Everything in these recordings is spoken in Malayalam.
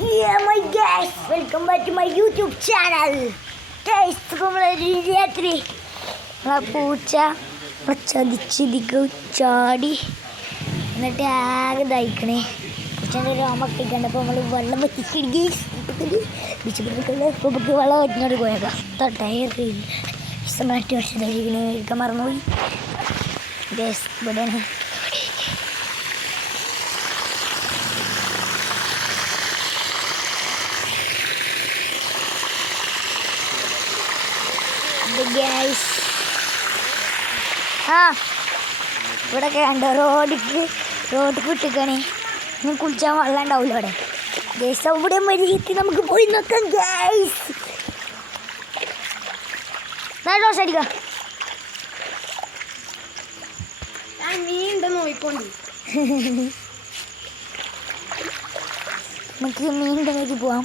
Yeah, my guys, welcome back to my YouTube channel. Guys, രാത്രി പൂച്ച ചതിച്ചിരിക്കും ചാടി എന്നിട്ട് ആകെ ദഹിക്കണേ. പൂച്ചൻ്റെ രോമൊക്കെ കണ്ടപ്പോൾ നമ്മൾ വെള്ളം വറ്റിക്കിടുകി നമുക്ക് വെള്ളം വറ്റിനോട് പോയേക്കാം. ടയർ ഇഷ്ടമായിട്ട് വർഷം എടുക്കാൻ മറന്നുപോയി. ഗ്യാസ് ഇവിടെയാണ്. ഇവിടെയൊക്കെ കണ്ടോ റോഡ് കിട്ടിക്കണേ. ഇനി കുളിച്ചാൽ വെള്ളം ഉണ്ടാവില്ല അവിടെ. ഗ്യാസ് അവിടെ മര്യാദയ്ക്ക് നമുക്ക് പോയി നോക്കാം. ഗ്യാസ് നല്ല ദോശ അടിക്കാം. നമുക്ക് മീനിൻ്റെ നോക്കി പോവാം.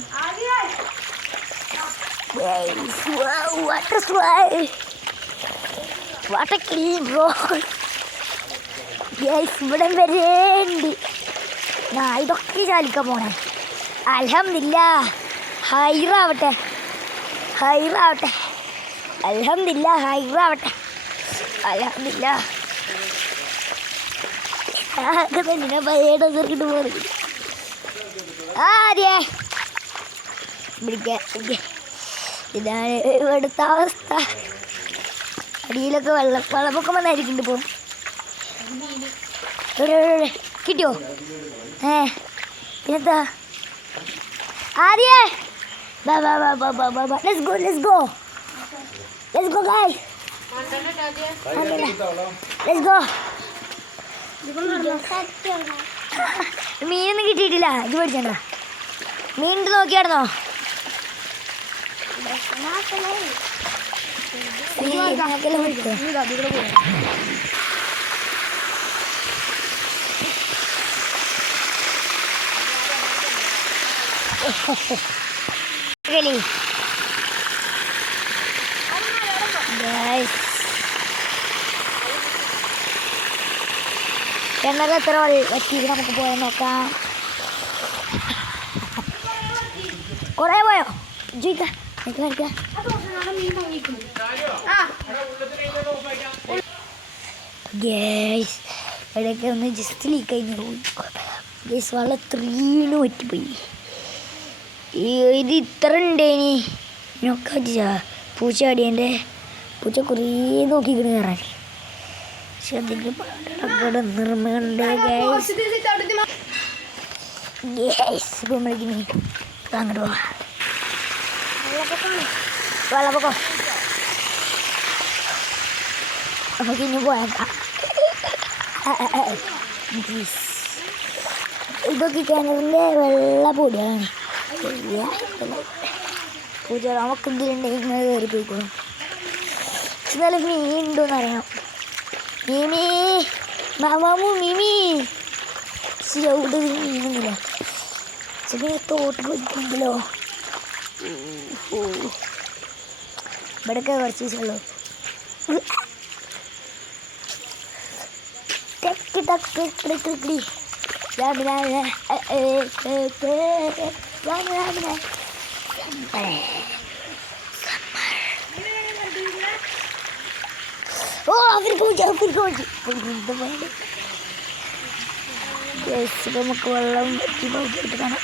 ഇവിടെ വരേണ്ട്. ഇതൊക്കെ ചാലിക്കാൻ പോണേ. അൽഹംദുലില്ലാഹ് ഹൈറാവട്ടെ. അൽഹംദുലില്ലാഹ് ഹൈറാവട്ടെ. അൽഹംദുലില്ലാഹ് തന്നെ പയ്യേടെ ചെറുക്കിട്ട് പോകുന്നത്. ആദ്യേ പിടിക്കാൻ. ഇതാണ് ഇവിടുത്തെ അവസ്ഥ. അടിയിലൊക്കെ വെള്ളപ്പൊക്കം വന്നായിരിക്കുന്നുണ്ട്. ഇപ്പം കിട്ടിയോ? പിന്നെന്താ ആദ്യേ let's go guys, let's go. മീനൊന്നും കിട്ടിയിട്ടില്ല. ഇത് പഠിച്ചോ? മീനിട്ട് നോക്കിയായിരുന്നോ? കിണറ് എത്ര വറ്റിയിട്ട് നമുക്ക് പോയാൽ നോക്കാം. കുറേ പോയോ ചോദിക്കാം. ഗ്യാസ് ഇടയ്ക്ക് ഒന്ന് ജസ്റ്റ് ലീക്ക് കഴിഞ്ഞു പോയി. ഗ്യാസ് വെള്ളം ത്രീന് പറ്റിപ്പോയി. ഇത് ഇത്ര ഉണ്ടേനി നോക്കാ. പൂച്ച അടിയൻ്റെ പൂച്ച കുറേ നോക്കിക്കിട്ട് കയറാൻ. പക്ഷെ അതിൻ്റെ പാടകട നിർമ്മയുണ്ട്. ഗ്യാസ് ഇപ്പം വിളിക്കുന്നേ അങ്ങോട്ട് പോവാം. വെള്ളപ്പൊക്കം നമുക്ക് ഇനി പോയേക്കാം. ഇതൊക്കെ കിണറിൻ്റെ വെള്ളപ്പൊടിയാണ്. പൂജ നമുക്ക് എന്തിലുണ്ടെങ്കിൽ ഇങ്ങനെ കയറി പോയിക്കോളും. എന്നാലും മീൻ ഉണ്ടോയെന്ന് അറിയാം. മീമി മാമാമു മിമി അവിടെ മീനൊന്നുമില്ല. പിന്നെ തോട്ട് പോയിട്ടുണ്ടല്ലോ. ഇവിടെയൊക്കെ കുറച്ച് ദിവസമുള്ളൂ. നമുക്ക് വെള്ളം പറ്റി പോയിട്ട് കാണാം.